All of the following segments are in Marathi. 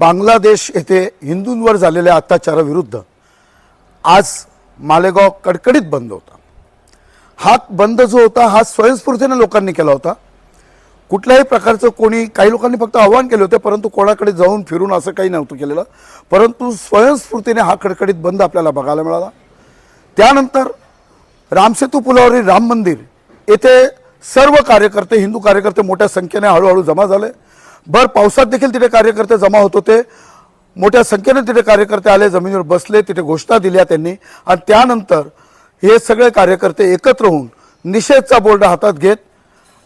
बांगलादेश येथे हिंदूंवर झालेल्या अत्याचाराविरुद्ध आज मालेगाव कडकडीत बंद होता। हा बंद जो होता हा स्वयंस्फूर्तीने लोकांनी केला होता। कुठल्याही प्रकारचं कोणी काही लोकांनी फक्त आव्हान केले होते, परंतु कोणाकडे जाऊन फिरून असं काही नव्हतं केलेलं, परंतु स्वयंस्फूर्तीने हा कडकडीत बंद आपल्याला बघायला मिळाला। त्यानंतर रामसेतू पुलावरील राम मंदिर येथे सर्व कार्यकर्ते, हिंदू कार्यकर्ते मोठ्या संख्येने हळूहळू जमा झाले। भर पावसात देखील तिथे कार्यकर्ते जमा होत होते, मोठ्या संख्येने तिथे कार्यकर्ते आले, जमिनीवर बसले, तिथे घोषणा दिल्या त्यांनी आणि त्यानंतर हे सगळे कार्यकर्ते एकत्र होऊन निषेधचा बोर्ड हातात घेत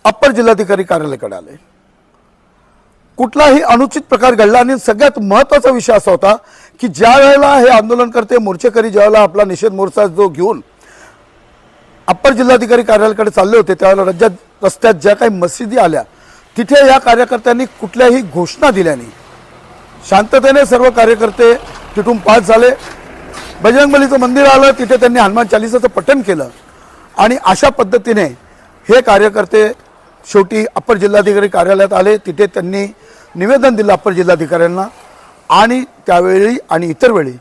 अप्पर जिल्हाधिकारी कार्यालयाकडे आले। कुठलाही अनुचित प्रकार घडला आणि सगळ्यात महत्त्वाचा विषय असा होता की ज्या वेळेला हे आंदोलनकर्ते मोर्चेकरी ज्यावेळेला आपला निषेध मोर्चा जो घेऊन अप्पर जिल्हाधिकारी कार्यालयाकडे चालले होते, त्यावेळेला राज्यात रस्त्यात ज्या काही मशिदी आल्या तिथे या कार्यकर्त्यांनी कुठल्याही घोषणा दिल्या नाही। शांततेने सर्व कार्यकर्ते तिथून पास झाले। बजरंगबलीचं मंदिर आलं, तिथे त्यांनी हनुमान चालीसाचं पठण केलं आणि अशा पद्धतीने हे कार्यकर्ते शेवटी अप्पर जिल्हाधिकारी कार्यालयात आले। तिथे त्यांनी निवेदन दिलं अप्पर जिल्हाधिकाऱ्यांना आणि त्यावेळी आणि इतर वेळी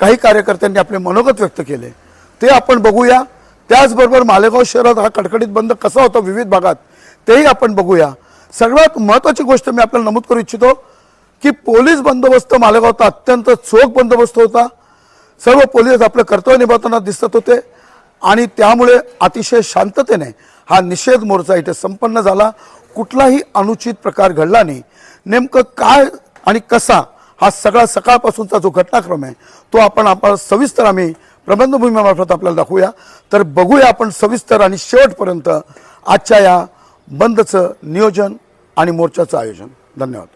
काही कार्यकर्त्यांनी आपले मनोगत व्यक्त केले, ते आपण बघूया। त्याचबरोबर मालेगाव शहरात हा कडकडीत बंद कसा होता विविध भागात तेही आपण बघूया। सगळ्यात महत्त्वाची गोष्ट मी आपल्याला नमूद करू इच्छितो की पोलीस बंदोबस्त मालेगावचा अत्यंत चोख बंदोबस्त होता। सर्व पोलीस आपलं कर्तव्य निभावताना दिसत होते आणि त्यामुळे अतिशय शांततेने हा निषेध मोर्चा इथे संपन्न झाला। कुठलाही अनुचित प्रकार घडला नाही। नेमकं काय आणि कसा हा सगळा सकाळपासूनचा जो घटनाक्रम आहे तो आपण सविस्तर आम्ही प्रबंधभूमीमार्फत आपल्याला दाखवूया। तर बघूया आपण सविस्तर आणि शेवटपर्यंत आजच्या या बंदचं नियोजन आणि मोर्चाचं आयोजन। धन्यवाद।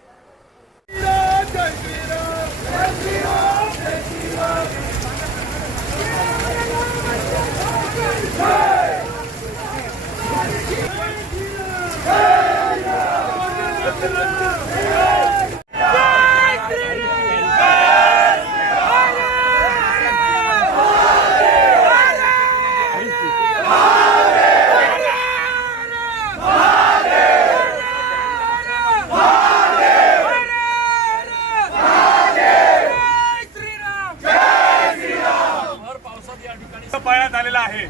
पाळण्यात आलेला आहे।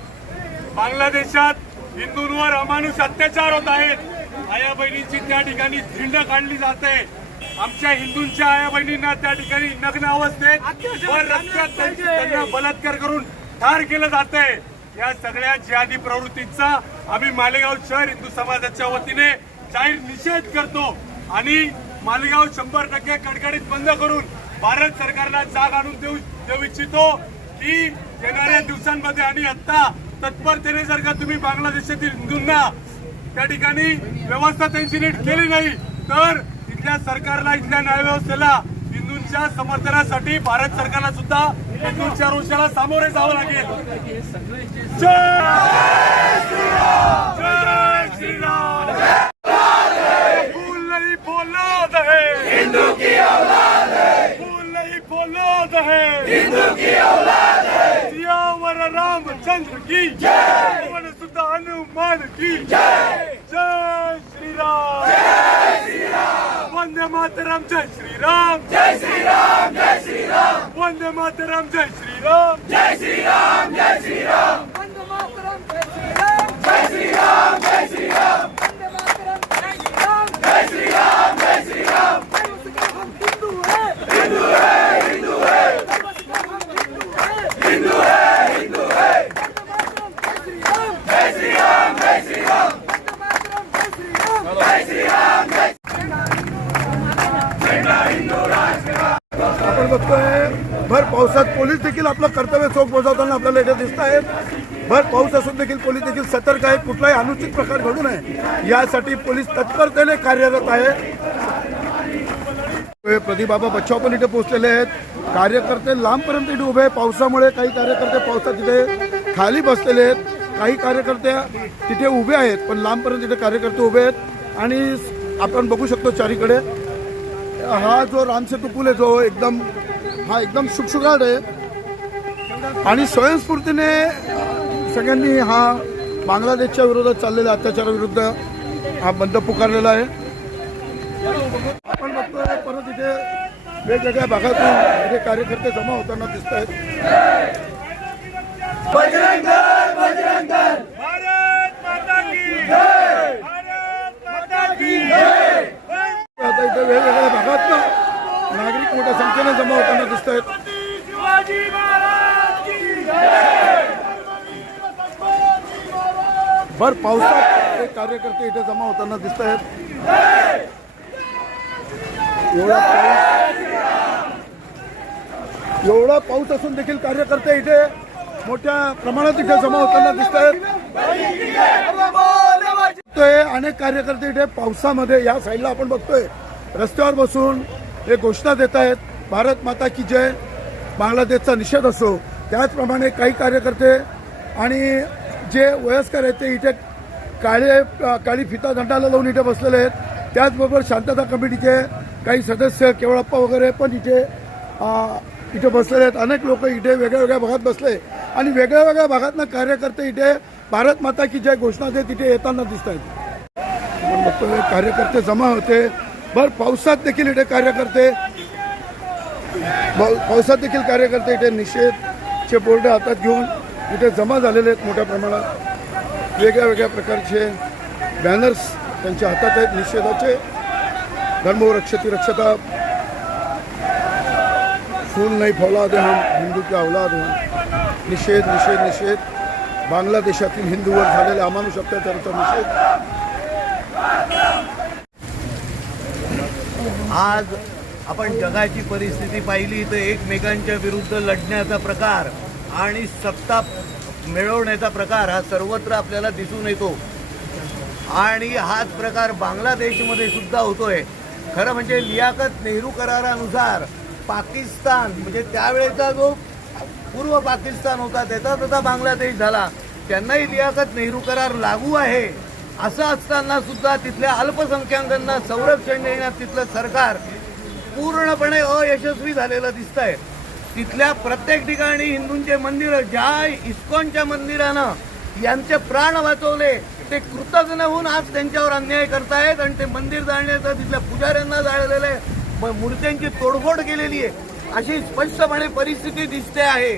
बांगलादेशात हिंदूंवर अमानुष अत्याचार होत आहेत। आया बहिणींची त्या ठिकाणी धिंड काढली जाते। आमच्या हिंदूंच्या आया बहिणींना त्या ठिकाणी नग्न अवस्थेत वर रस्त्यात त्यांना बलात्कार करून ठार केलं जाते। या सगळ्या जिहादी प्रवृत्तीचा आम्ही मालेगाव शहर हिंदू समाजाच्या वतीने जाहीर निषेध करतो आणि मालेगाव 100% कडकडीत बंद करून भारत सरकारला जाग आणून देऊ इच्छितो की येणाऱ्या दिवसांमध्ये आणि आता तत्परतेने जर का तुम्ही बांगलादेशातील हिंदूंना त्या ठिकाणी व्यवस्था त्यांची नीट केली नाही तर इथल्या सरकारला, इथल्या न्यायव्यवस्थेला हिंदूंच्या समर्थनासाठी भारत सरकारला सुद्धा हिंदूंच्या रोषाला सामोरे जावं लागेल। जय श्रीराम, जय श्रीराम। फूल नहीं फौलाद है हिंदू की औलाद है, फूल नहीं फौलाद है हिंदू की औलाद है। सियावर रामचंद्र की जय, पवन सुत हनुमान की जय। जय श्रीराम, जय श्रीराम। वंदे मातरम, जय श्रीराम, जय श्रीराम, जय श्रीराम। वंदे मातरम, जय श्रीराम, जय श्रीराम, जय श्रीराम। वंदे मातरम, जय श्रीराम, जय श्रीराम, जय श्रीराम। वंदे मातरम, जय श्रीराम, जय श्रीराम, जय श्रीराम। हम हिंदू है, हिंदू है, हिंदू है, हिंदू है, हिंदू है। जय श्रीराम, जय श्रीराम, जय श्रीराम, जय आपण बघतोय भर पावसात पोलीस देखील आपलं कर्तव्य चोख बजावताना आपल्याला इथे दिसत आहेत। भर पाऊस असून देखील पोलीस देखील सतर्क आहेत, कुठलाही अनुचित प्रकार घडू नये यासाठी पोलीस तत्परतेने कार्यरत आहे। प्रदीप बाबा बच्चाव पण इथे पोहोचलेले आहेत। कार्यकर्ते लांबपर्यंत इथे उभे, पावसामुळे काही कार्यकर्ते पावसात तिथे खाली बसलेले आहेत, काही कार्यकर्ते तिथे उभे आहेत, पण लांबपर्यंत तिथे कार्यकर्ते उभे आहेत आणि आपण बघू शकतो चारीकडे हा जो रामसेतू पूल आहे जो एकदम शुकशुकाट आहे आणि स्वयंस्फूर्तीने सगळ्यांनी हा बांगलादेशच्या विरोधात चाललेल्या अत्याचाराविरुद्ध हा बंद पुकारलेला आहे। आपण बघतोय परत इथे वेगवेगळ्या भागातून इथे कार्यकर्ते जमा होताना दिसत आहेत. भारत माता की जय! भारत माता की जय! आता इथे वेगवेगळ्या भागातून नागरिक मोठ्या संख्येने जमा होताना दिसत आहेत. शिवाजी महाराज की जय! भर पावसात हे कार्यकर्ते इथे जमा होताना दिसत आहेत. एवढा पाऊस असून देखील कार्यकर्ते इथे मोठ्या प्रमाणात इथे जमा होताना दिसत आहेत. अनेक कार्यकर्ते इथे पावसामध्ये या साईडला आपण बघतोय रस्त्यावर बसून हे घोषणा देत आहेत, भारत माता की जय. बांगलादेशचा निषेध असो, त्याचप्रमाणे काही कार्यकर्ते आणि जे वयस्कर आहेत ते इथे काळी फिता दंडाला लावून इथे बसलेले आहेत. त्याचबरोबर शांतता कमिटीचे काही सदस्य केवळप्पा वगैरे पण इथे बसलेले आहेत. अनेक लोक इथे वेगळ्या वेगळ्या भागात बसले आणि वेगळ्या वेगळ्या भागातनं कार्यकर्ते इथे भारत माता की जय घोषणा देत इथे येताना दिसत आहेत. आपण बघतोय कार्यकर्ते जमा होते. भर पावसात देखील इथे कार्यकर्ते इथे निषेधचे बोर्ड हातात घेऊन इथे जमा झालेले आहेत. मोठ्या प्रमाणात वेगळ्या वेगळ्या प्रकारचे बॅनर्स त्यांच्या हातात आहेत निषेधाचे. धर्मो रक्षती रक्षता, फूल नहीं फौलाद हम, हिंदू की औलाद हम. निषेध निषेध निषेध. बांगलादेशातील हिंदूवर झालेल्या अमानुष अत्याचाराचा निषेध. आज आपण जगाची परिस्थिती पाहिली तर एकमेकांच्या विरुद्ध लढण्याचा प्रकार आणि सत्ता मिळवण्याचा प्रकार हा सर्वत्र आपल्याला दिसून येतो आणि हाच प्रकार बांगलादेशमध्ये सुद्धा होतोय. खरं म्हणजे लियाकत नेहरू करारानुसार पाकिस्तान म्हणजे त्यावेळेचा जो पूर्व पाकिस्तान होता त्याचा तसा बांगलादेश झाला. त्यांनाही लियाकत नेहरू करार लागू आहे. असं असताना सुद्धा तिथल्या अल्पसंख्याकांना संरक्षण देण्यात तिथलं सरकार पूर्णपणे अयशस्वी झालेलं दिसतंय. तिथल्या प्रत्येक ठिकाणी हिंदूंचे मंदिरं, ज्या इस्कॉनच्या मंदिरानं यांचे प्राण वाचवले ते कृतज्ञ होऊन आज त्यांच्यावर अन्याय करतायत आणि ते मंदिर जाळण्याचं, तिथल्या पुजाऱ्यांना जाळलेले मूर्त्यांची तोडफोड केलेली आहे अशी स्पष्टपणे परिस्थिती दिसते आहे.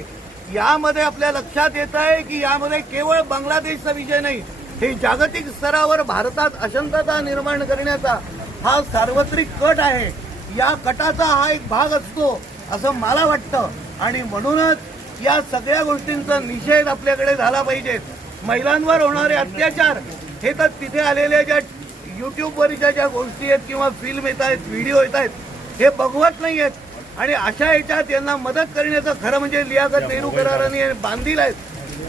यामध्ये आपल्या लक्षात येत आहे की यामध्ये केवळ बांगलादेशचा विषय नाही, हे जागतिक स्तरावर भारतात अशांतता निर्माण करण्याचा हा सार्वत्रिक कट आहे. या कटाचा हा एक भाग असतो असं मला वाटतं आणि म्हणूनच या सगळ्या गोष्टींचा निषेध आपल्याकडे झाला पाहिजे. महिलांवर होणारे अत्याचार हे तर तिथे आलेल्या ज्या युट्यूबवरच्या ज्या गोष्टी आहेत किंवा फिल्म येत आहेत, व्हिडिओ येत आहेत, हे बघवत नाही आहेत आणि अशा याच्यात यांना मदत करण्याचं खरं म्हणजे लियाकत नेहरू कराराने बांधील आहेत.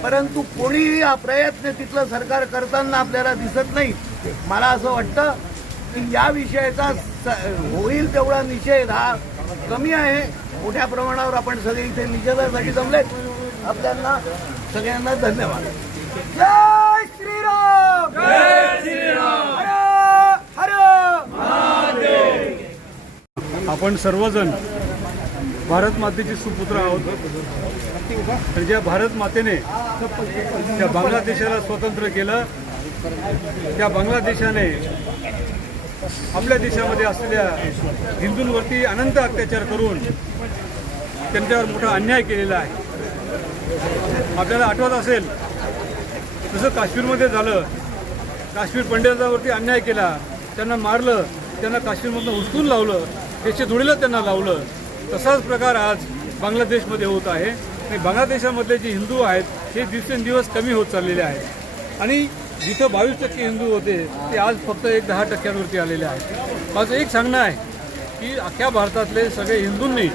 परंतु कोणीही हा प्रयत्न तिथलं सरकार करताना आपल्याला दिसत नाही. मला असं वाटतं की या विषयाचा होईल तेवढा निषेध हा कमी आहे. मोठ्या प्रमाणावर आपण सगळे इथे निषेधासाठी जमलेत. आपल्याला सगळ्यांना धन्यवाद. जय श्रीराम. जय श्रीराम. हर हर महादेव. आपण सर्वजण भारत मातेचे सुपुत्र आहोत आणि ज्या भारत मातेने त्या बांगलादेशाला स्वतंत्र केलं, त्या बांगलादेशाने आपल्या देशामध्ये असलेल्या हिंदूंवरती अनंत अत्याचार करून त्यांच्यावर मोठा अन्याय केलेला आहे. आपल्याला आठवत असेल जसं काश्मीरमध्ये झालं, काश्मीर पंडितांवरती अन्याय केला, त्यांना मारलं, त्यांना काश्मीरमधून उचलून लावलं, त्याच्या धुळीला त्यांना लावलं. तसाच प्रकार आज बांगलादेशमध्ये होत आहे आणि बांगलादेशामधले जे हिंदू आहेत हे दिवसेंदिवस कमी होत चाललेले आहेत आणि जिथं 22% हिंदू होते ते आज फक्त 10% आलेले आहेत. माझं एक सांगणं आहे की अख्ख्या भारतातले सगळे हिंदूंनी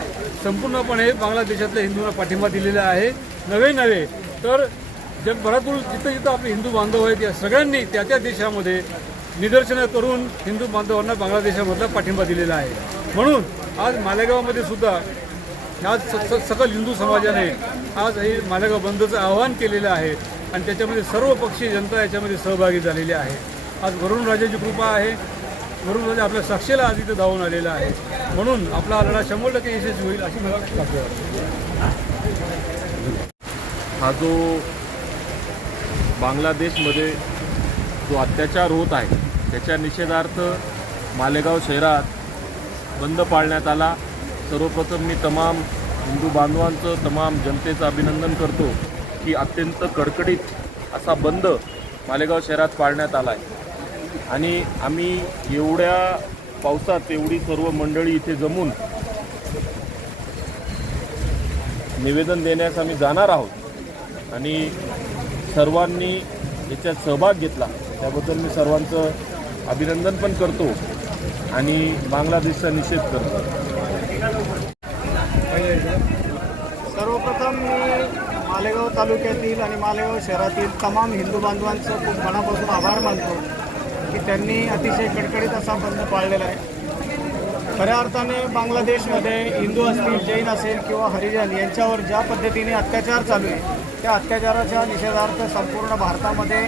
संपूर्णपणे बांगलादेशातल्या हिंदूंना पाठिंबा दिलेला आहे. नव्हे तर जगभरातून जिथं जिथं आपले हिंदू बांधव आहेत या सगळ्यांनी त्या त्या देशामध्ये निदर्शनं करून हिंदू बांधवांना बांगलादेशामधला पाठिंबा दिलेला आहे. म्हणून आज मालेगावमध्ये सुद्धा आज सकल हिंदू समाजाने आज हे मालेगाव बंदचं आवाहन केलेलं आहे आणि त्याच्यामध्ये सर्व पक्षीय जनता याच्यामध्ये सहभागी झालेली आहे. आज वरुणराजाची कृपा आहे. वरुणराजा आपल्या साक्षीला आज इथं धावून आलेला आहे. म्हणून आपला लढा 100% यशस्वी होईल अशी मला वाटते. हा जो बांगलादेशमध्ये जो अत्याचार होत आहे त्याच्या निषेधार्थ मालेगाव शहरात बंद पाळण्यात आला. सर्वप्रथम मी तमाम हिंदू बांधवांचं तमाम जनतेचं अभिनंदन करतो की अत्यंत कडकडीत असा बंद मालेगाव शहरात पाळण्यात आला आहे आणि आम्ही एवढ्या पावसात एवढी सर्व मंडळी इथे जमून निवेदन देण्यास आम्ही जाणार आहोत आणि सर्वांनी याच्यात सहभाग घेतला त्याबद्दल मी सर्वांचं अभिनंदन पण करतो आणि बांगलादेशचा निषेध करतो. सर्वप्रथम मी मालेगाव तालुक्यातील आणि मालेगाव शहरातील तमाम हिंदू बांधवांचं खूप मनापासून आभार मानतो की त्यांनी अतिशय कडकडीत असा बंद पाळलेला आहे. खऱ्या अर्थाने बांगलादेशमध्ये हिंदू असतील, जैन असेल किंवा हरिजन यांच्यावर ज्या पद्धतीने अत्याचार चालू आहे त्या अत्याचाराच्या निषेधार्थ संपूर्ण भारतामध्ये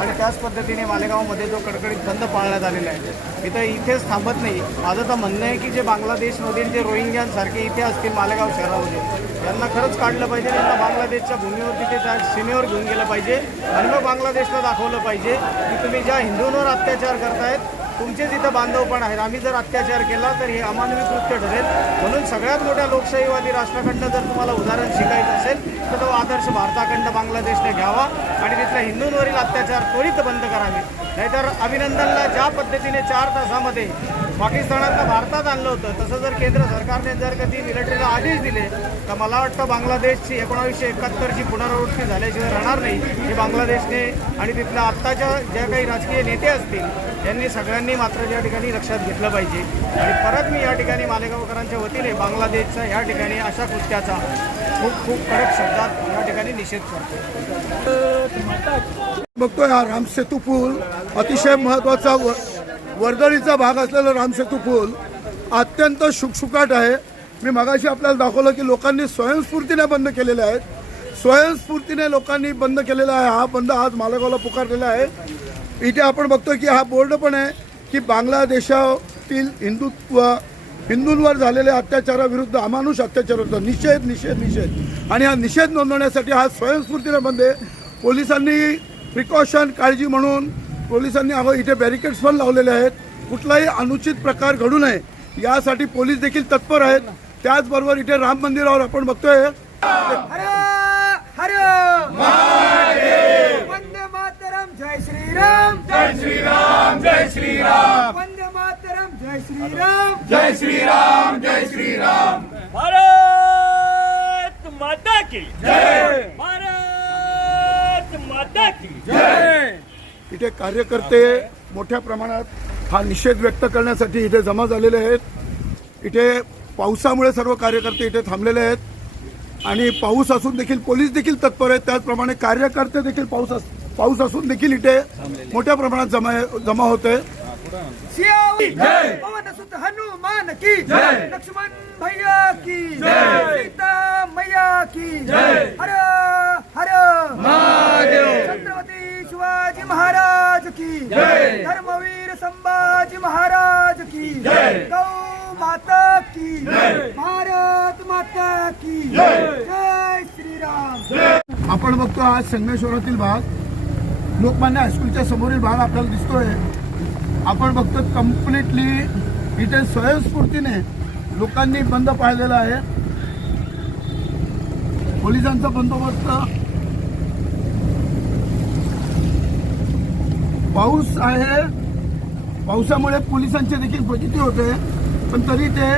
आणि त्याच पद्धतीने मालेगावमध्ये जो कडकडीत बंद पाळण्यात आलेला आहे. इथेच थांबत नाही. माझं तर म्हणणं आहे की जे बांगलादेशमधील जे रोहिंग्यांसारखे इथे असतील मालेगाव शहरामध्ये त्यांना खरंच काढलं पाहिजे. त्यांना बांगलादेशच्या भूमीवर तिथे त्या सीमेवर घेऊन गेलं पाहिजे आणि मग बांगलादेशला दाखवलं पाहिजे की तुम्ही ज्या हिंदूंवर अत्याचार करतायत तुमचेच इथं बांधव पण आहेत. आम्ही जर अत्याचार केला तर हे अमानवी कृत्य ठरेल. म्हणून सगळ्यात मोठ्या लोकशाहीवादी राष्ट्राखंड जर तुम्हाला उदाहरण शिकायचं असेल तर तो आदर्श भारताखंड बांगलादेशने घ्यावा आणि तिथल्या हिंदूंवरील अत्याचार त्वरित बंद करावे. नाहीतर अभिनंदनला ज्या पद्धतीने 4 तासामध्ये पाकिस्तानातनं भारतात आणलं होतं तसं जर केंद्र सरकारने जर कधी मिलिटरीला आदेश दिले तर मला वाटतं बांगलादेशची 1971ची पुनरावृत्ती झाल्याशिवाय राहणार नाही. हे बांगलादेशने आणि तिथल्या आत्ताच्या ज्या काही राजकीय नेते असतील यांनी सगळ्यांनी मात्र या ठिकाणी लक्षात घेतलं पाहिजे. आणि परत मी या ठिकाणी मालेगावकरांच्या वतीने बांगलादेशचा या ठिकाणी अशा कृत्याचा खूप खूप कडक शब्दात या ठिकाणी निषेध करतो. बघतोय हा रामसेतू पूल अतिशय महत्त्वाचा वर्दळीचा भाग असलेला रामसेतू पूल अत्यंत शुकशुकाट आहे. मी मगाशी आपल्याला दाखवलं की लोकांनी स्वयंस्फूर्तीने बंद केलेले आहेत. स्वयंस्फूर्तीने लोकांनी बंद केलेला आहे. हा बंद आज मालेगावला पुकारलेला आहे. इथे आपण बघतोय की हा बोर्ड पण आहे की बांगलादेशातील हिंदूंवर झालेल्या अत्याचाराविरुद्ध अमानुष अत्याचाराविरुद्ध निषेध निषेध निषेध आणि हा निषेध नोंदवण्यासाठी हा स्वयंस्फूर्तीने बंद आहे. पोलिसांनी प्रिकॉशन काळजी म्हणून पोलिसांनी इथे बॅरिकेड्स पण लावलेले आहेत. कुठलाही अनुचित प्रकार घडू नये यासाठी पोलीस देखील तत्पर आहेत. त्याचबरोबर इथे राम मंदिरावर आपण बघतोय वंदे मातरम, जय श्रीराम, जय श्रीराम, जय श्रीराम, वंदे मातरम, जय श्रीराम, जय श्रीराम, जय श्रीराम, भारत माता की जय, भारत माता की जय. इथे कार्यकर्ते मोठ्या प्रमाणात हा निषेध व्यक्त करण्यासाठी इथे जमा झालेले आहेत. इथे पावसामुळे सर्व कार्यकर्ते इथे थांबलेले आहेत आणि पाऊस असून देखील पोलीस देखील तत्पर आहेत. त्याचप्रमाणे कार्यकर्ते देखील पाऊस असून देखील इथे मोठ्या प्रमाणात जमा होते. सियाई जय, पवन सुत हनुमान की जय, लक्ष्मण भैया की जय, सीता मैया की जय, हर हर महादेव, छत्रपती शिवाजी महाराज की जय, धर्मवीर संभाजी महाराज की जय, गौ माता की जय, भारत माता की जय, जय श्रीराम. आपण बघतो आज संगमेश्वरातील भाग लोकमान्य हायस्कूलच्या समोरील भाग आपल्याला दिसतोय. आपण बघतो कम्प्लिटली इथे स्वयंस्फूर्तीने लोकांनी बंद पाळलेला आहे. पोलिसांचा बंदोबस्त, पाऊस आहे, पावसामुळे पोलिसांचे देखील फजिती होते पण तरी ते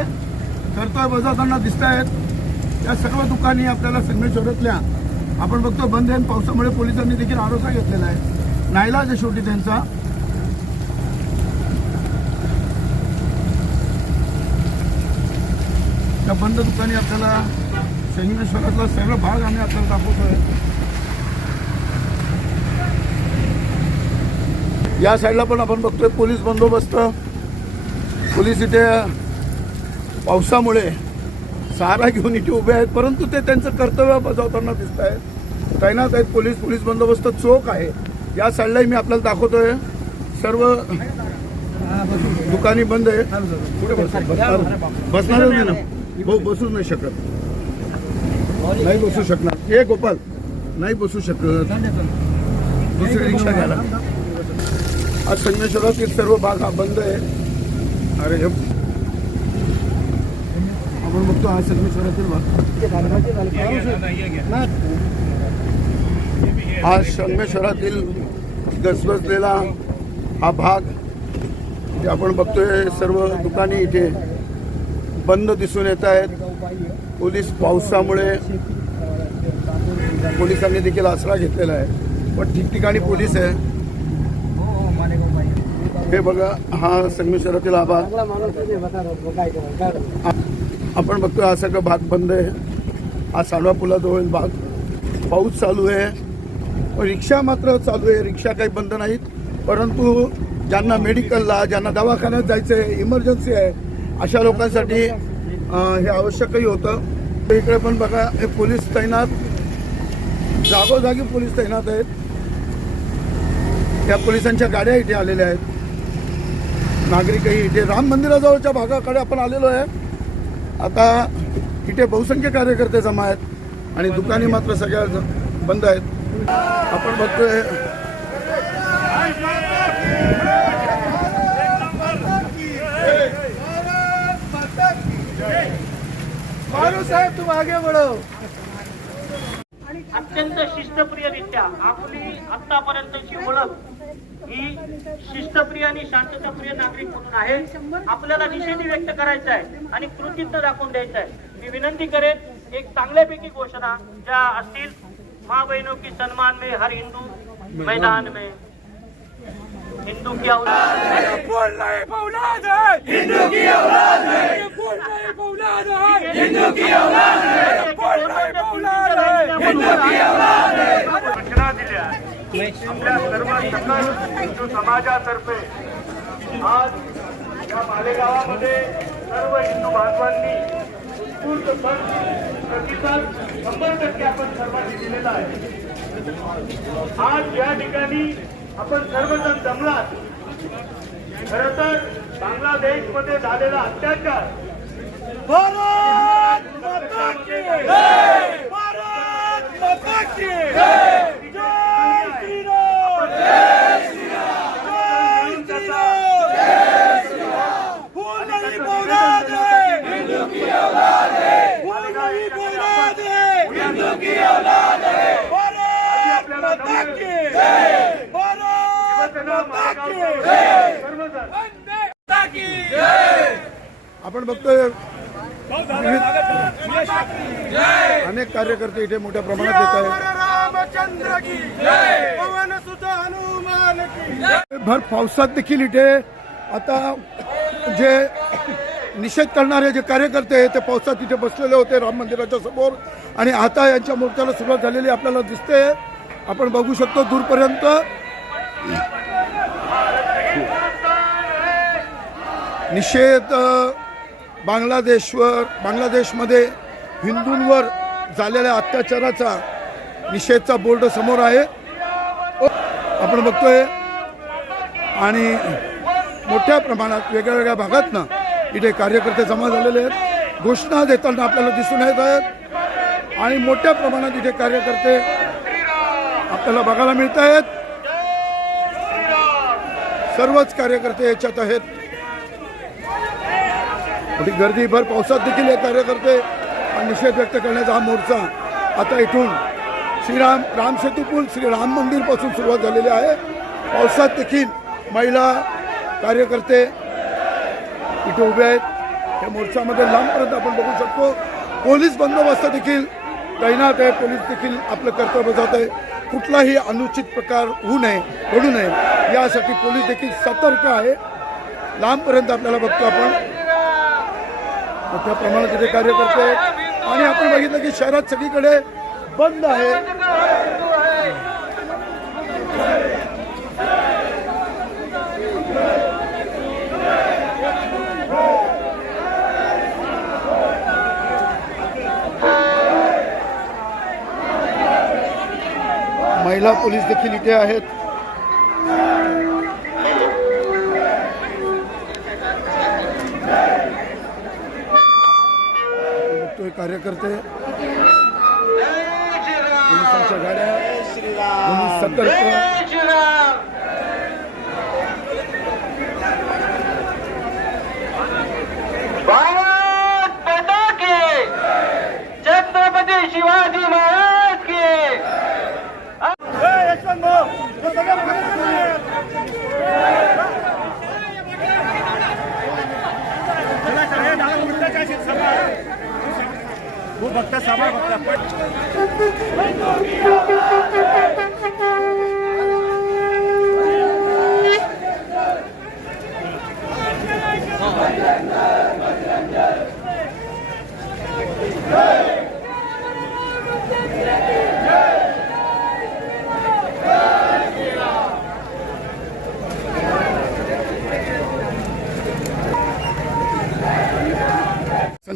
कर्तव्य बजावताना दिसत आहेत. या सर्व दुकानी आपल्याला संगमेश्वरातल्या आपण बघतो बंद आहे. पावसामुळे पोलिसांनी देखील आरोसा घेतलेला आहे. नाईलाज आहे शेवटी त्यांचा. त्या बंद दुकानी आपल्याला संगमेश्वरातला सगळा भाग आम्ही आपल्याला दाखवतोय. या साईडला पण आपण बघतोय पोलीस बंदोबस्त. पोलीस इथे पावसामुळे सहारा घेऊन इथे उभे आहेत परंतु ते त्यांचं कर्तव्य बजावताना दिसत आहेत. तैनात आहेत पोलीस. पोलीस बंदोबस्त चोख आहे. या साईडलाही मी आपल्याला दाखवतोय सर्व दुकानी बंद आहे. कुठे बसणार नाही ना भाऊ, बसूच नाही शकत, नाही बसू शकणार. हे गोपाल नाही बसू शकत, दुसरी रिक्षा घ्यायला. आज संगमेश्वरातील सर्व भाग हा बंद आहे. अरे आपण आपण बघतो हा संगमेश्वरातील भाग हा संगमेश्वरातील गजबजलेला हा भाग इथे आपण बघतोय सर्व दुकाने इथे बंद दिसून येत आहेत. पोलीस पावसामुळे पोलिसांनी देखील आसरा घेतलेला आहे पण ठिकठिकाणी पोलीस आहे. हे बघा हा संगमेश्वरातील हा भाग आपण बघतोय हा सगळं भाग बंद आहे. हा सांडवा पुलाजवळील भाग पाऊस चालू आहे. रिक्षा मात्र चालू आहे. रिक्षा काही बंद नाहीत परंतु ज्यांना मेडिकलला ज्यांना दवाखान्यात जायचं आहे इमर्जन्सी आहे अशा लोकांसाठी हे आवश्यकही होतं. इकडे पण बघा हे पोलीस तैनात जागोजागी पोलीस तैनात आहेत. त्या पोलिसांच्या गाड्या इथे आलेल्या आहेत. नागरिकही इथे राम मंदिराजवळच्या भागाकडे आपण आलेलो आहे. आता इथे बहुसंख्य कार्यकर्ते जमा आहेत आणि दुकाने मात्र सगळ्या बंद आहेत. आपण बघतोय साहेब तुम आगे बढ़ो. अत्यंत शिस्तप्रियरित्या आपली आतापर्यंतची ओळख ही शिस्तप्रिय आणि शांतताप्रिय नागरिक म्हणून आहे. आपल्याला निषेध व्यक्त करायचा आहे आणि कृतित्व दाखवून द्यायचं आहे. मी विनंती करेन एक चांगल्यापैकी घोषणा ज्या असतील माँ बहनों की सम्मान में हर हिंदू मैदान में हिंदू की औलाद है हिंदू की औलाद है हिंदू की औलाद है हिंदू की औलाद है सूचना दिल्या आपल्या सर्व सकल हिंदू समाजातर्फे आज या मालेगावामध्ये सर्व हिंदू बांधवांनी उत्स्फूर्त प्रतिसाद 100% आपण सर्वांनी दिलेला आहे. आज या ठिकाणी आपण सर्वजण जमलात. खर तर बांगलादेशमध्ये झालेला अत्याचार भारत माता की जय. भारत माता की जय. जय श्री राम. जय श्री राम. जय श्री राम. जय श्री राम. फूल नहीं औलाद है हिंदू की औलाद है. फूल नहीं औलाद है हिंदू की औलाद है. भारत माता की जय. भारत माता की जय. सर्वजण माता की जय. आपण बघतोय अनेक कार्यकर्ते इथे मोठ्या प्रमाणात येत आहेत. रामचंद्र की जय. पवन सुत हनुमान की जय. भर पावसात देखील इथे आता जे निषेध करणारे जे कार्यकर्ते आहेत ते पावसात इथे बसलेले होते राम मंदिराच्या समोर आणि आता यांच्या मोर्चाला सुरुवात झालेली आपल्याला दिसते. आपण बघू शकतो दूरपर्यंत निषेध बांगलादेशमध्ये हिंदूंवर झालेल्या अत्याचाराचा निषेधचा बोर्ड समोर आहे आपण बघतोय आणि मोठ्या प्रमाणात वेगळ्या भागातनं इथे कार्यकर्ते जमा झालेले आहेत. घोषणा देताना आपल्याला दिसून येत आहेत आणि मोठ्या प्रमाणात इथे कार्यकर्ते आपल्याला बघायला मिळत आहेत. सर्वच कार्यकर्ते याच्यात आहेत. मोठी गर्दी भर पावसात देखील हे कार्यकर्ते निषेध व्यक्त करण्याचा हा मोर्चा आता इथून राम सेतू पूल श्री राम मंदिर पासून सुरुवात झालेली आहे. पावसात देखील महिला कार्यकर्ते इथे उभे आहेत. या मोर्चामध्ये लांबपर्यंत आपण बघू शकतो. पोलीस बंदोबस्त देखील तैनात आहे. पोलीस देखील आपलं कर्तव्य बजावत आहे. कुठलाही अनुचित प्रकार होऊ नये घडू नये यासाठी पोलीस देखील सतर्क आहे. लांबपर्यंत आपल्याला बघतो आपण मोठ्या प्रमाणात इथे कार्यकर्ते आहेत आणि आपण बघितलं की शहरात सगळीकडे बंद आहे. महिला पोलीस देखील इथे आहेत. कार्यकर्ते पोलिसांच्या गाड्या पोलीस सतर्क भारत माता की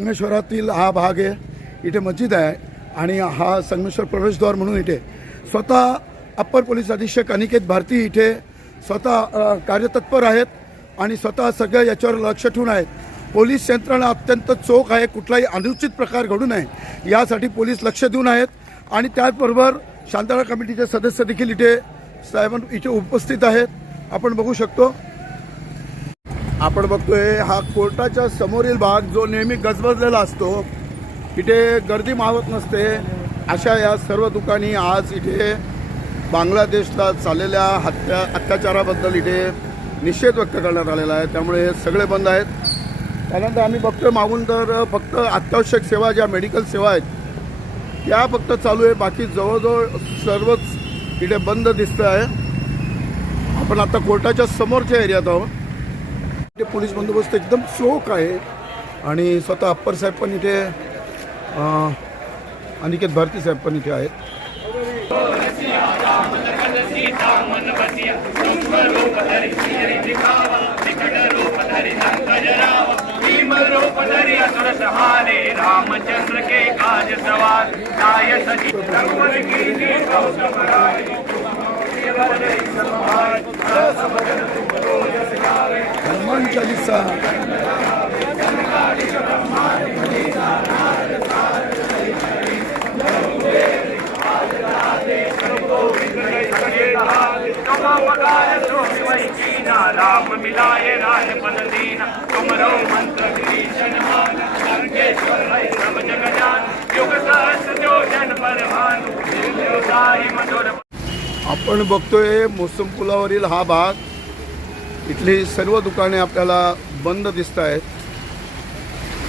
संगमेश्वरातील हा भाग आहे. इथे मस्जिद आहे आणि हा संगमेश्वर प्रवेशद्वार म्हणून इथे स्वतः अप्पर पोलीस अधीक्षक अनिकेत भारती इथे स्वतः कार्यतत्पर आहेत आणि स्वतः सगळ्या याच्यावर लक्ष ठेवून आहेत. पोलीस यंत्रणा अत्यंत चोख आहे, कुठलाही अनुचित प्रकार घडू नये यासाठी पोलीस लक्ष देऊन आहेत. आणि त्याचबरोबर शांतता कमिटीचे सदस्य देखील इथे इथे उपस्थित आहेत. आपण बघू शकतो. आपण बघतोय हा कोर्टाच्या समोरील भाग जो नेहमी गजबजलेला असतो. इथे गर्दी मावत नसते. अशा या सर्व दुकानी आज इथे बांगलादेशला चाललेल्या अत्याचाराबद्दल इथे निषेध व्यक्त करण्यात आलेला आहे. त्यामुळे हे सगळे बंद आहेत. त्यानंतर आम्ही बघतोय मागून तर फक्त अत्यावश्यक सेवा ज्या मेडिकल सेवा आहेत त्या फक्त चालू आहे. बाकी जवळजवळ सर्वच इथे बंद दिसतं आहे. आपण आता कोर्टाच्या समोरच्या एरियात आहोत. इथे पोलीस बंदोबस्त एकदम चोख आहे आणि स्वतः अप्पर साहेब पण इथे अनिकेत भारती साहेब पण इथे आहेत. रामचंद्र के काज सवार हनुमान चालीसा राम मिलाए राजपद दीना तुमरो मंत्र भीषण मान सब जग जान युग सहस्र जो जन परमान मधुर. आपण बघतोय मोसम पुलावरील हा भाग. इथली सर्व दुकाने आपल्याला बंद दिसत आहेत.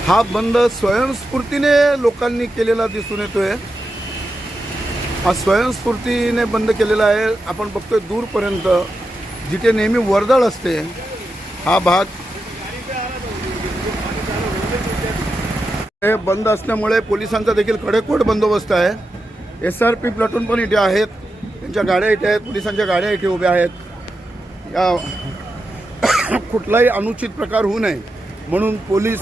हा बंद स्वयंस्फूर्तीने लोकांनी केलेला दिसून येतोय. हा स्वयंस्फूर्तीने बंद केलेला आहे. आपण बघतोय दूरपर्यंत जिथे नेहमी वर्दळ असते हा भाग हे बंद असल्यामुळे पोलिसांचा देखील कडेकोट बंदोबस्त आहे. SRP प्लाटून पण इथे आहेत. त्यांच्या गाड्या इथे आहेत. पोलिसांच्या गाड्या इथे उभ्या आहेत. या कुठलाही अनुचित प्रकार होऊ नये म्हणून पोलीस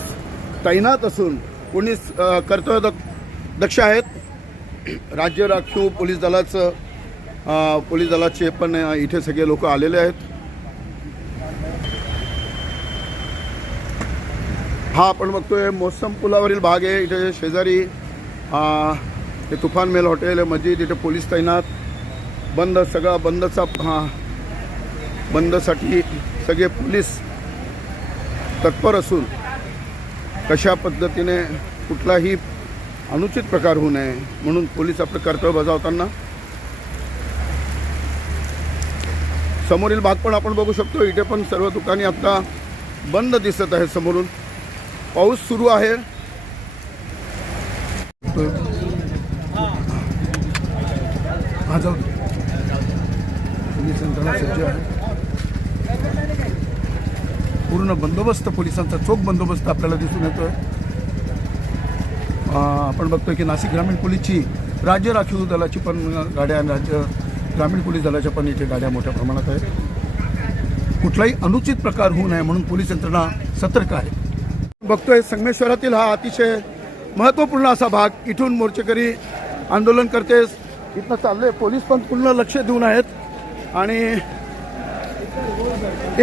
तैनात असून पोलीस कर्तव्य दक्ष आहेत. राज्य राखीव पोलीस दलाचे पण इथे सगळे लोक आलेले आहेत. हा आपण बघतोय मोसम पुलावरील भाग आहे. इथे शेजारी ते तुफान मेल हॉटेल मस्जिद इथे पोलीस तैनात. बंद सगळा बंदसाठी सगळे पोलीस तत्पर असून कशा पद्धतीने कुठलाही अनुचित प्रकार होऊ नये म्हणून पोलीस आपलं कर्तव्य बजावताना. समोरील भाग पण आपण बघू शकतो. इथे पण सर्व दुकाने आता बंद दिसत आहेत. समोरून पाऊस सुरू आहे. पोलीस यंत्रणा सज्ज आहे. पूर्ण बंदोबस्त पोलिसांचा चोख बंदोबस्त आपल्याला दिसून येतोय. आपण बघतोय की नाशिक ग्रामीण पोलीसची राज्य राखीव दलाची पण गाड्या राज्य ग्रामीण पोलीस दलाच्या पण इथे गाड्या मोठ्या प्रमाणात आहेत. कुठलाही अनुचित प्रकार होऊ नये म्हणून पोलीस यंत्रणा सतर्क आहे. बघतोय संगमेश्वरातील हा अतिशय महत्त्वपूर्ण असा भाग. इथून मोर्चेकरी आंदोलन करते इथनं चालले. पोलीस पण पूर्ण लक्ष देऊन आहेत. आणि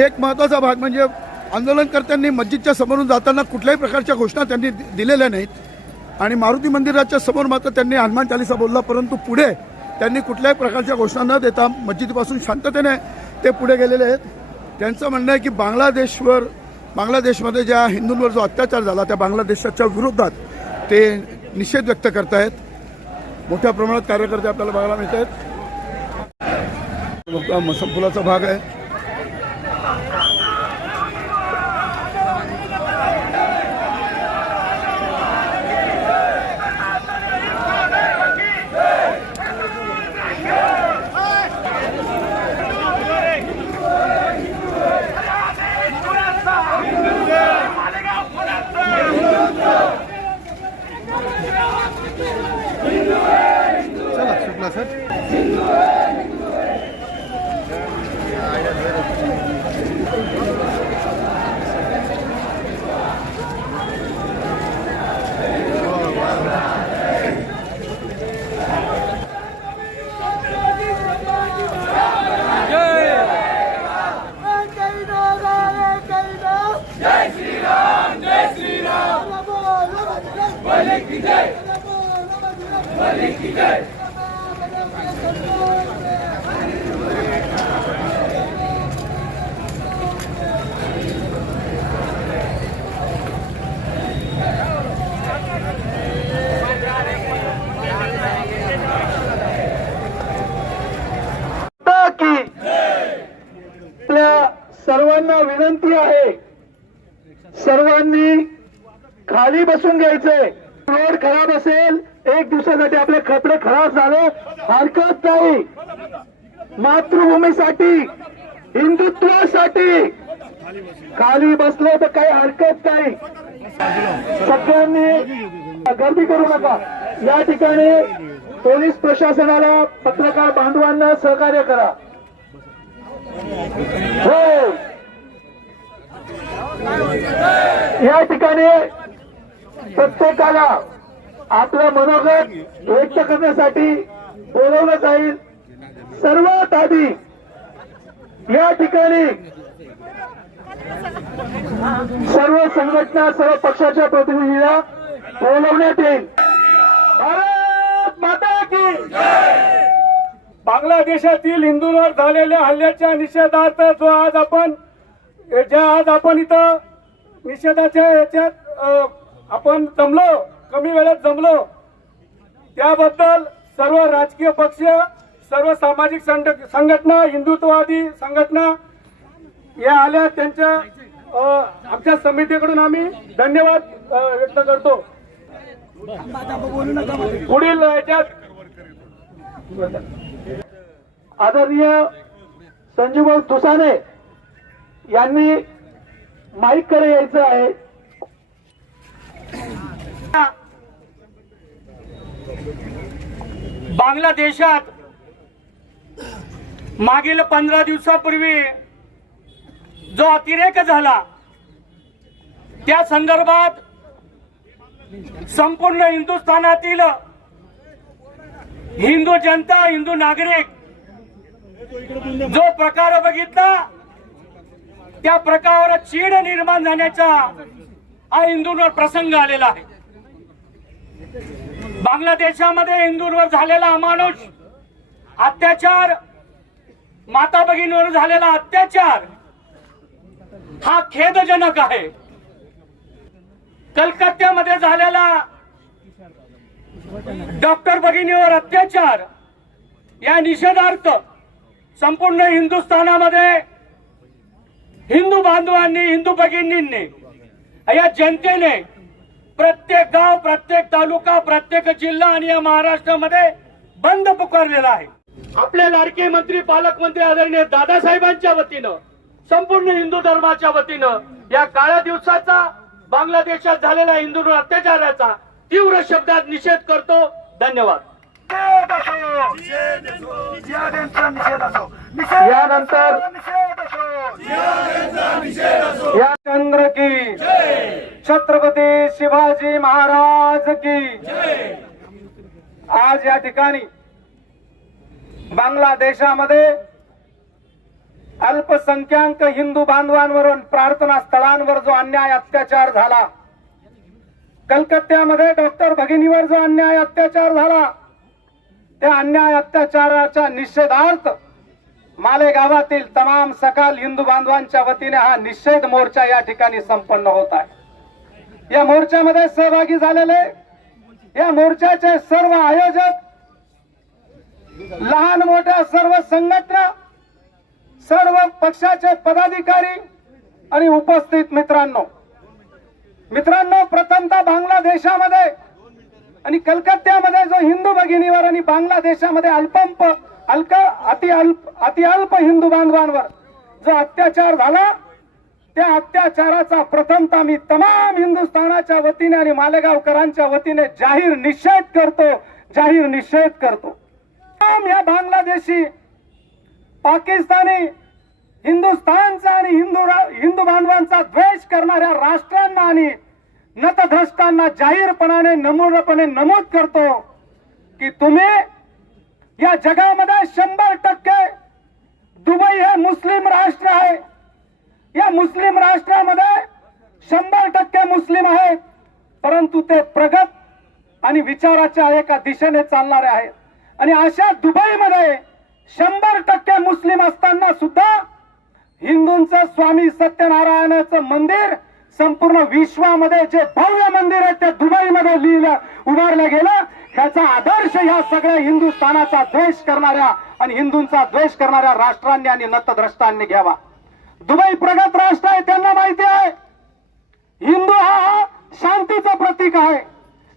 एक महत्त्वाचा भाग म्हणजे आंदोलनकर्त्यांनी मस्जिदच्या समोरून जाताना कुठल्याही प्रकारच्या घोषणा त्यांनी दिलेल्या नाहीत. आणि मारुती मंदिराच्या समोर मात्र त्यांनी हनुमान चालीसा बोलला. परंतु पुढे त्यांनी कुठल्याही प्रकारच्या घोषणा न देता मस्जिदीपासून शांततेने ते पुढे गेलेले आहेत. त्यांचं म्हणणं आहे की बांगलादेशमध्ये ज्या हिंदूंवर जो अत्याचार झाला त्या बांगलादेशाच्या विरोधात ते निषेध व्यक्त करत आहेत. मोठ्या प्रमाणात कार्यकर्ते आपल्याला बघायला मिळत आहेत. मोसम पुलाचा भाग आहे. चला सुटला सर. की आपल्या सर्वांना विनंती आहे, सर्वांनी खाली बसून घ्यायचंय. रोड खराब असेल, एक दिवसासाठी आपले कपडे खराब झाले, हरकत नाही. मातृभूमीसाठी, हिंदुत्वासाठी खाली बसले तर काही हरकत नाही. सगळ्यांनी गर्दी करू नका. या ठिकाणी पोलीस प्रशासनाला, पत्रकार बांधवांना सहकार्य करा. हो, या ठिकाणी प्रत्येकाला आपलं मनोगत व्यक्त करण्यासाठी बोलवलं जाईल. सर्वात आधी या ठिकाणी सर्व संघटना, सर्व पक्षाच्या प्रतिनिधीला बोलवण्यात येईल. भारत माता की बांगलादेशातील हिंदूंवर झालेल्या हल्ल्याच्या निषेधार्थ आज आपण इथं निषेधाच्या याच्यात आपण जमलो, कमी वेळेत जमलो, त्याबद्दल सर्व राजकीय पक्ष, सर्व सामाजिक संघटना, हिंदुत्ववादी संघटना या आल्या. त्यांच्या आमच्या समितीकडून आम्ही धन्यवाद व्यक्त करतो. पुढील याच्यात आदरणीय संजीवभाऊ तुसाने यांनी माईक कडे यायचं आहे. बांगलादेशात मागील 15 दिवसापूर्वी जो अतिरेक झाला, त्या संदर्भात संपूर्ण हिंदुस्थानातील हिंदू जनता, हिंदू नागरिक जो प्रकार बघितला, त्या प्रकारावर चीड निर्माण जाण्याचा हा हिंदूंवर प्रसंग आलेला आहे. बांगलादेशामध्ये हिंदूंवर झालेला अमानुष अत्याचार, माता भगिनीवर झालेला अत्याचार हा खेदजनक आहे. कलकत्त्यामध्ये झालेला डॉक्टर भगिनीवर अत्याचार या निषेधार्थ संपूर्ण हिंदुस्थानामध्ये हिंदू बांधवांनी, हिंदू भगिनींनी, या जनतेने प्रत्येक गाव, प्रत्येक तालुका, प्रत्येक जिल्हा आणि या महाराष्ट्रामध्ये बंद पुकारलेला आहे. आपले लाडके मंत्री, पालकमंत्री आदरणीय दादासाहेबांच्या वतीनं, संपूर्ण हिंदू धर्माच्या वतीनं या काळ्या दिवसाचा, बांगलादेशात झालेल्या हिंदूंवर अत्याचाराचा तीव्र शब्दात निषेध करतो. धन्यवाद. यानंतर या चंद्र की, छत्रपती शिवाजी महाराज की. आज या ठिकाणी बांगलादेशामध्ये अल्पसंख्याक हिंदू बांधवांवर, प्रार्थना स्थळांवर जो अन्याय अत्याचार झाला, कलकत्त्यामध्ये डॉक्टर भगिनीवर जो अन्याय अत्याचार झाला, त्या अन्याय अत्याचाराच्या निषेधार्थ मालेगावातील तमाम सकाल हिंदू बांधवांच्या वतीने हा निषेध मोर्चा या ठिकाणी संपन्न होत आहे. या मोर्चामध्ये सहभागी झालेले या मोर्चाचे सर्व आयोजक, लहान मोठ्या सर्व संघटना, सर्व पक्षाचे पदाधिकारी आणि उपस्थित मित्रांनो, प्रथमतः बांगलादेशामध्ये आणि कलकत्त्यामध्ये जो हिंदू भगिनीवर आणि बांगलादेशामध्ये अति अल्प हिंदू बांधवांवर जो अत्याचार झाला, त्या अत्याचाराचा प्रथमतः मी तमाम हिंदुस्थानाच्या वतीने आणि मालेगावकरांच्या वतीने जाहीर निषेध करतो. या बांगलादेशी, पाकिस्तानी, हिंदुस्थानचा आणि हिंदू बांधवांचा द्वेष करणाऱ्या राष्ट्रांना आणि नतद्रष्टांना जाहीरपणाने, नम्रपणे नमूद करतो की तुम्ही या जगामध्ये 100% दुबई हे मुस्लिम राष्ट्र आहे. या मुस्लिम राष्ट्रामध्ये 100% मुस्लिम आहेत, परंतु ते प्रगत आणि विचाराच्या एका दिशेने चालणारे आहेत. आणि अशा दुबईमध्ये 100% मुस्लिम असताना सुद्धा हिंदूंचं स्वामी सत्यनारायणाचं मंदिर संपूर्ण विश्वामध्ये जे भव्य मंदिर आहे ते दुबईमध्ये उभारलं गेलं. ह्याचा आदर्श ह्या सगळ्या हिंदुस्थानाचा द्वेष करणाऱ्या आणि हिंदूंचा द्वेष करणाऱ्या राष्ट्रांनी आणि नतद्रष्टांनी घ्यावा. दुबई प्रगत राष्ट्र आहे, त्यांना माहिती आहे हिंदू हा शांतीचं प्रतीक आहे,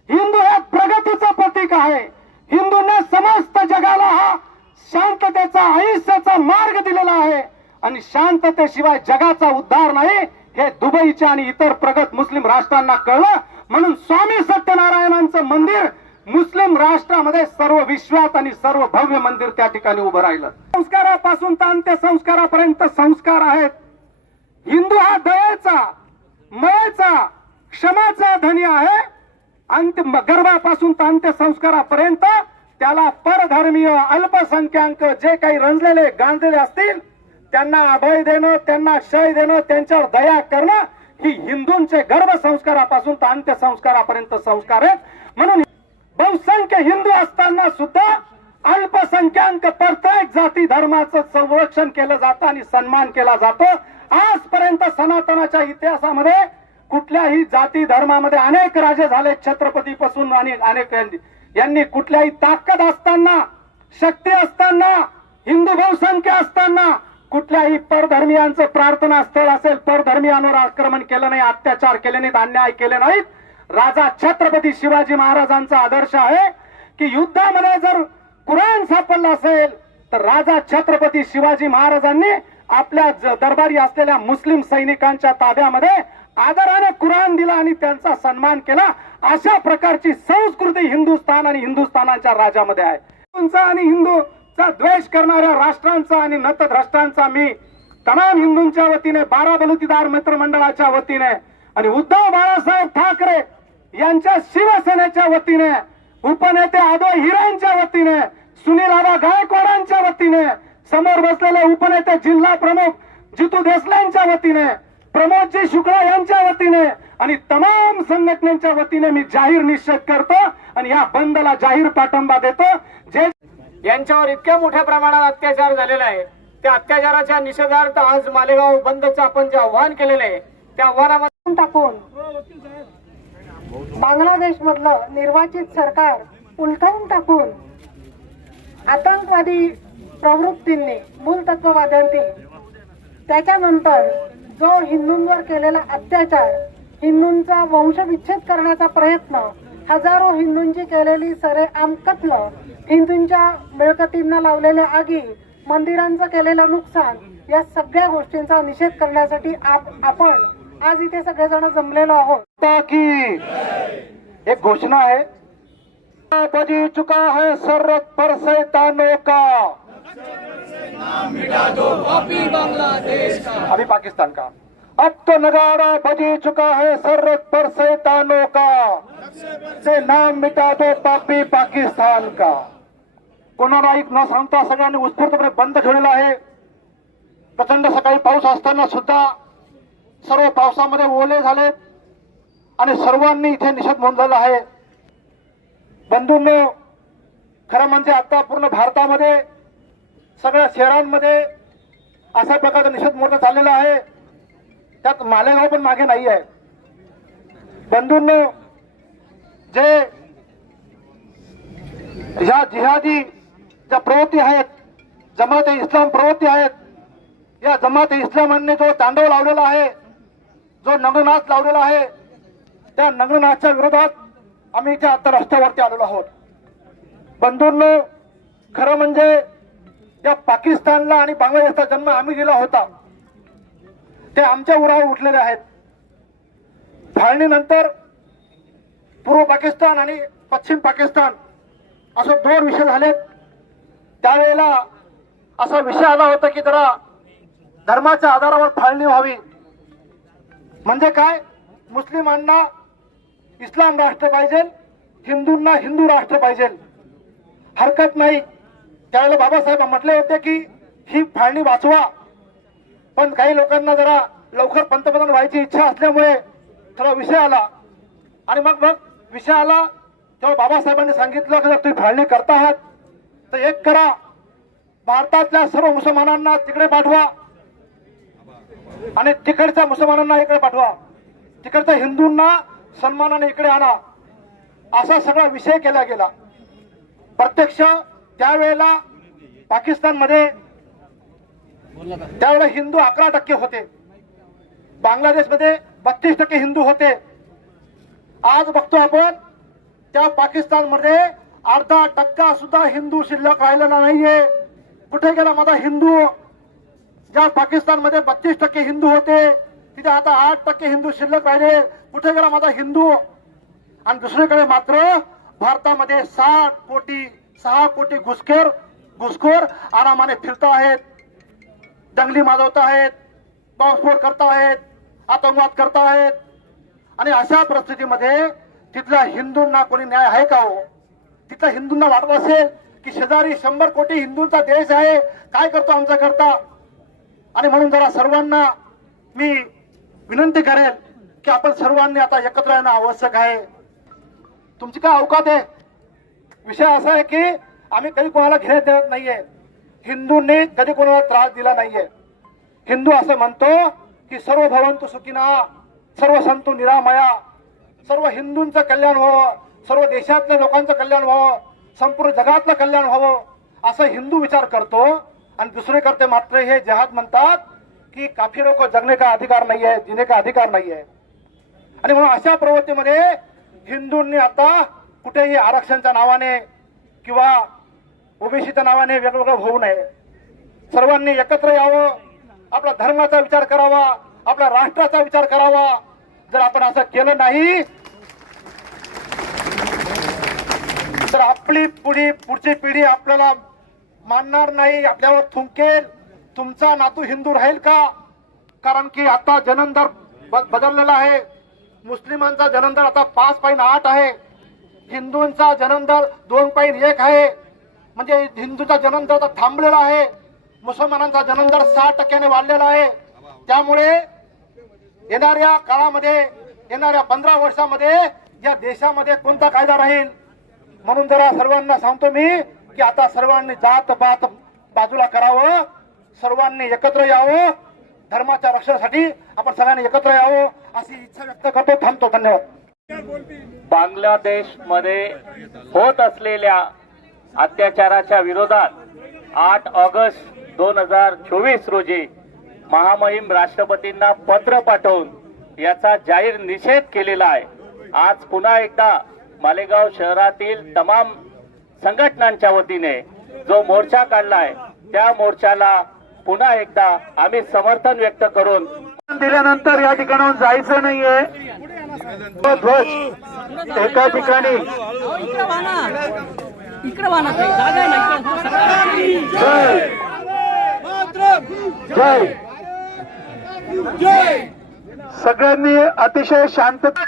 हिंदू हे प्रगतीचं प्रतीक आहे. हिंदूंना समस्त जगाला हा शांततेचा आयुष्याचा मार्ग दिलेला आहे आणि शांततेशिवाय जगाचा उद्धार नाही हे दुबईच्या आणि इतर प्रगत मुस्लिम राष्ट्रांना कळलं. म्हणून स्वामी सत्यनारायणांचं मंदिर मुस्लिम राष्ट्रामध्ये सर्व विश्वात आणि सर्व भव्य मंदिर त्या ठिकाणी उभं राहिलं. संस्कारापासून तर अंत्यसंस्कारापर्यंत संस्कार आहेत. हिंदू हा दयेचा, मयेचा, क्षमाचा धनी आहे. गर्भापासून तर अंत्यसंस्कारापर्यंत त्याला परधर्मीय अल्पसंख्याक जे काही रंजलेले गांजलेले असतील त्यांना अभय देणं, त्यांना शय देणं, त्यांच्यावर दया करणं ही हिंदूंचे गर्भसंस्कारापासून तर अंत्यसंस्कारापर्यंत संस्कार आहेत. म्हणून बहुसंख्य हिंदू असताना सुद्धा अल्पसंख्याक प्रत्येक जाती धर्माचं संरक्षण केलं जातं आणि सन्मान केला जातो. आजपर्यंत सनातनाच्या इतिहासामध्ये कुठल्याही जाती धर्मामध्ये अनेक राजे झाले, छत्रपतीपासून आणि अनेक यांनी कुठल्याही ताकद असताना, शक्ती असताना, हिंदू बहुसंख्य असताना कुठल्याही परधर्मीयांचं प्रार्थना स्थळ असेल परधर्मीयांवर आक्रमण केलं नाही, अत्याचार केले नाहीत, अन्याय केले नाहीत. राजा छत्रपती शिवाजी महाराजांचा आदर्श आहे की युद्धामध्ये जर कुराण सापडलं असेल तर राजा छत्रपती शिवाजी महाराजांनी आपल्या दरबारी असलेल्या मुस्लिम सैनिकांच्या ताब्यामध्ये आदराने कुराण दिला आणि त्यांचा सन्मान केला. अशा प्रकारची संस्कृती हिंदुस्थान आणि हिंदुस्थानाच्या राज्यामध्ये आहे. हिंदूंचा आणि हिंदूचा द्वेष करणाऱ्या राष्ट्रांचा आणि नतद्रष्टांचा मी तमाम हिंदूंच्या वतीने, बाराबलुतीदार मित्रमंडळाच्या वतीने आणि उद्धव बाळासाहेब ठाकरे यांच्या शिवसेनेच्या वतीने, उपनेते आदो हिरेंच्या वतीने, सुनील आबा गायकवाडांच्या वतीने, समोर बसलेले उपनेते जिल्हा प्रमुख जितू देसलेंच्या वतीने, प्रमोदजी शुक्ला यांच्या वतीने आणि तमाम संघटनेच्या वतीने मी जाहीर निषेध करतो आणि या बंदला जाहीर पाठिंबा देतो. जे यांच्यावर इतक्या मोठ्या प्रमाणात अत्याचार झालेला आहे त्या अत्याचाराच्या निषेधार्थ आज मालेगाव बंदचं आपण जे आव्हान केलेलं आहे त्या आव्हानामध्ये टाकून बांगलादेश मधलं निर्वाचित सरकार उलथवून टाकून आतंकवादी प्रवृत्तींनी, मूलतत्ववाद्यांनी त्याच्यानंतर जो हिंदूंवर केलेला अत्याचार, हिंदूंचा वंशविच्छेद करण्याचा प्रयत्न, हजारो हिंदूंची केलेली सरेआम कत्ल, हिंदूंच्या मिळकतींना लावलेल्या आगी, मंदिरांचं केलेलं नुकसान, या सगळ्या गोष्टींचा निषेध करण्यासाठी आपण आज इथे सगळेजण जमलेलो आहोत. की एक घोषणा है, बजी चुका है सरहद पर शैतानों का, मिटा दो पापी बांग्लादेश का, अभी पाकिस्तान का. अब तो नगाड़ा बजी चुका है सरहद पर शैतानों का, से नाम मिटा दो पापी पाकिस्तान का. कोणाला ऐक न सांगता सगळ्यांनी उत्स्फूर्तपणे बंद ठेवलेला आहे. प्रचंड सकाळी पाऊस असताना सुद्धा सर्व पावसामध्ये ओले झाले आणि सर्वांनी इथे निषेध नोंदवला आहे. बंधूंनो, खरं म्हणजे आता पूर्ण भारतामध्ये सगळ्या शहरांमध्ये अशा प्रकारचा निषेध मोर्चा चाललेला आहे. त्यात मालेगाव पण मागे नाही आहे. बंधूंनो, जे ह्या जिहादी ज्या प्रवृत्ती आहेत, जमात इस्लाम प्रवृत्ती आहेत, या जमात इस्लामांनी जो तांडव लावलेला आहे, जो नग्ननाच लावलेला आहे, त्या नग्ननाचच्या विरोधात आम्ही इथे आता रस्त्यावरती आलेलो आहोत. बंधूंनो, खरं म्हणजे या पाकिस्तानला आणि बांगलादेशचा जन्म आम्ही दिला होता ते आमच्या उरावर उठलेले आहेत. फाळणीनंतर पूर्व पाकिस्तान आणि पश्चिम पाकिस्तान असं दोन विषय झालेत. त्यावेळेला असा विषय आला होता की जरा धर्माच्या आधारावर फाळणी व्हावी. म्हणजे काय, मुस्लिमांना इस्लाम राष्ट्र पाहिजे, हिंदूंना हिंदू राष्ट्र पाहिजे, हरकत नाही. त्यावेळेला बाबासाहेब म्हटले होते की ही फाळणी वाचवा, पण काही लोकांना जरा लवकर पंतप्रधान व्हायची इच्छा असल्यामुळे थोडा विषय आला आणि मग विषय आला तेव्हा बाबासाहेबांनी सांगितलं की जर तुम्ही फाळणी करता आहात तर एक करा, भारतातल्या सर्व मुसलमानांना तिकडे पाठवा आणि तिकडच्या मुसलमानांना इकडे पाठवा, तिकडच्या हिंदूंना सन्मानाने इकडे आणा, असा सगळा विषय केला गेला. प्रत्यक्ष त्यावेळेला पाकिस्तानमध्ये त्यावेळेला हिंदू 11% होते, बांगलादेशमध्ये 32% हिंदू होते. आज बघतो आपण त्या पाकिस्तानमध्ये अर्धा टक्का सुद्धा हिंदू शिल्लक राहिलेला नाहीये. कुठे गेला माझा हिंदू? ज्या पाकिस्तानमध्ये 32% हिंदू होते तिथे आता 8% हिंदू शिल्लक राहिले. कुठे गेला माझा हिंदू? आणि दुसरीकडे मात्र भारतामध्ये 6 कोटी घुसखोर आरामाने फिरत आहेत, दंगली माजवत आहेत, बॉम्बस्फोट करत आहेत, आतंकवाद करत आहेत. आणि अशा परिस्थितीमध्ये तिथल्या हिंदूंना कोणी न्याय आहे का हो? तिथल्या हिंदूंना वाटत असेल की शेजारी 100 कोटी हिंदूंचा देश आहे, काय करतो आमचा करता? आणि म्हणून जरा सर्वांना मी विनंती करेल की आपण सर्वांनी आता एकत्र येणं आवश्यक आहे. तुमची काय अवकात आहे? विषय असा आहे की आम्ही कधी कोणाला घेण्यात देत नाहीये, हिंदूंनी कधी कोणाला त्रास दिला नाहीये. हिंदू असं म्हणतो की सर्व भवंतु सुखिनः, सर्व संतु निरामया, सर्व हिंदूंचं कल्याण व्हावं, सर्व देशातल्या लोकांचं कल्याण व्हावं, संपूर्ण जगातलं कल्याण व्हावं, असं हिंदू विचार करतो. आणि दुसरे करते मात्र हे जहाद म्हणतात की काफिरों को जगने का अधिकार नहीं है, जीने का अधिकार नहीं है. आणि म्हणून अशा प्रवृत्तीमध्ये हिंदूंनी आता कुठेही आरक्षणच्या नावाने किंवा ओबीसीच्या नावाने वेगवेगळं होऊ नये. सर्वांनी एकत्र यावं, आपल्या धर्माचा विचार करावा, आपल्या राष्ट्राचा विचार करावा. जर आपण असं केलं नाही तर आपली पुढची पिढी आपल्याला मानणार नाही, आपल्यावर थुंकेल. तुमचा नातू हिंदू राहील का? कारण की आता जन्मदर बदललेला आहे. मुस्लिमांचा जन्मदर आता 5.8 आहे, हिंदूंचा जन्मदर 2.1 आहे. म्हणजे हिंदूचा जन्मदर आता थांबलेला आहे. मुसलमानांचा जन्मदर 6% वाढलेला आहे. त्यामुळे येणाऱ्या काळामध्ये, येणाऱ्या 15 वर्षामध्ये या देशामध्ये कोणता कायदा राहील? म्हणून जरा सर्वांना सांगतो मी की आता सर्वांनी जात पात बाजूला करावं, सर्वांनी एकत्र यावं, धर्माच्या रक्षणासाठी आपण सगळ्यांनी एकत्र यावं अशी इच्छा व्यक्त करतो. थांबतो. धन्यवाद. बांगलादेश मध्ये होत असलेल्या अत्याचाराच्या विरोधात 8 ऑगस्ट 2024 रोजी महामहिम राष्ट्रपतींना पत्र पाठवून याचा जाहीर निषेध केलेला आहे. आज पुन्हा एकदा मालेगाव शहरातील तमाम संघटनांच्या वतीने जो मोर्चा काढलाय त्या मोर्चाला पुन्हा एकदा आम्ही समर्थन व्यक्त करून दिल्यानंतर या ठिकाणाहून जायचं नाहीये. ध्वज एका ठिकाणी जय सगळ्यांनी अतिशय शांतता,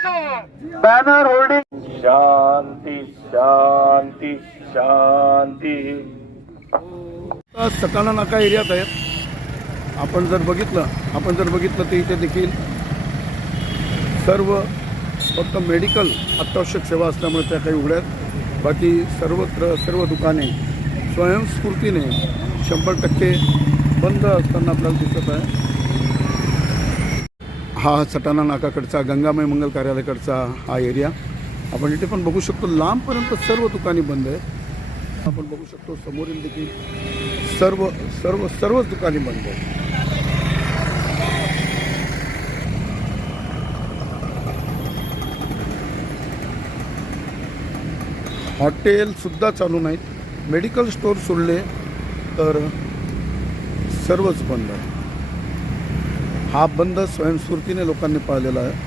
बॅनर होल्डिंग. शांती शांती शांती. सटाणा नाका एरियात आहेत. आपण जर बघितलं तर इथे देखील सर्व फक्त मेडिकल अत्यावश्यक सेवा असल्यामुळे त्या काही उघड्या आहेत. बाकी सर्वत्र सर्व दुकाने स्वयंस्फूर्तीने 100% बंद असताना आपल्याला दिसत आहे. हा सटाणा नाकाकडचा गंगामय मंगल कार्यालयाकडचा हा एरिया आपण इथे पण बघू शकतो. लांबपर्यंत सर्व दुकाने बंद आहेत. आपण बघू शकतो समोरील देखील सर्वच दुकाने बंद आहेत. हॉटेल सुद्धा चालू नाहीत. मेडिकल स्टोर सोडले तर सर्वच बंद आहे. हा बंद स्वयंस्फूर्तीने लोकांनी पाळलेला आहे.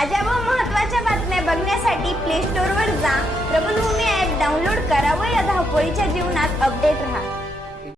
ताज्या व महत्त्वाच्या बातम्या बघण्यासाठी प्ले स्टोअरवर जा, प्रबलभूमी ॲप डाउनलोड करा व या धावपळीच्या जीवनात अपडेट राहा.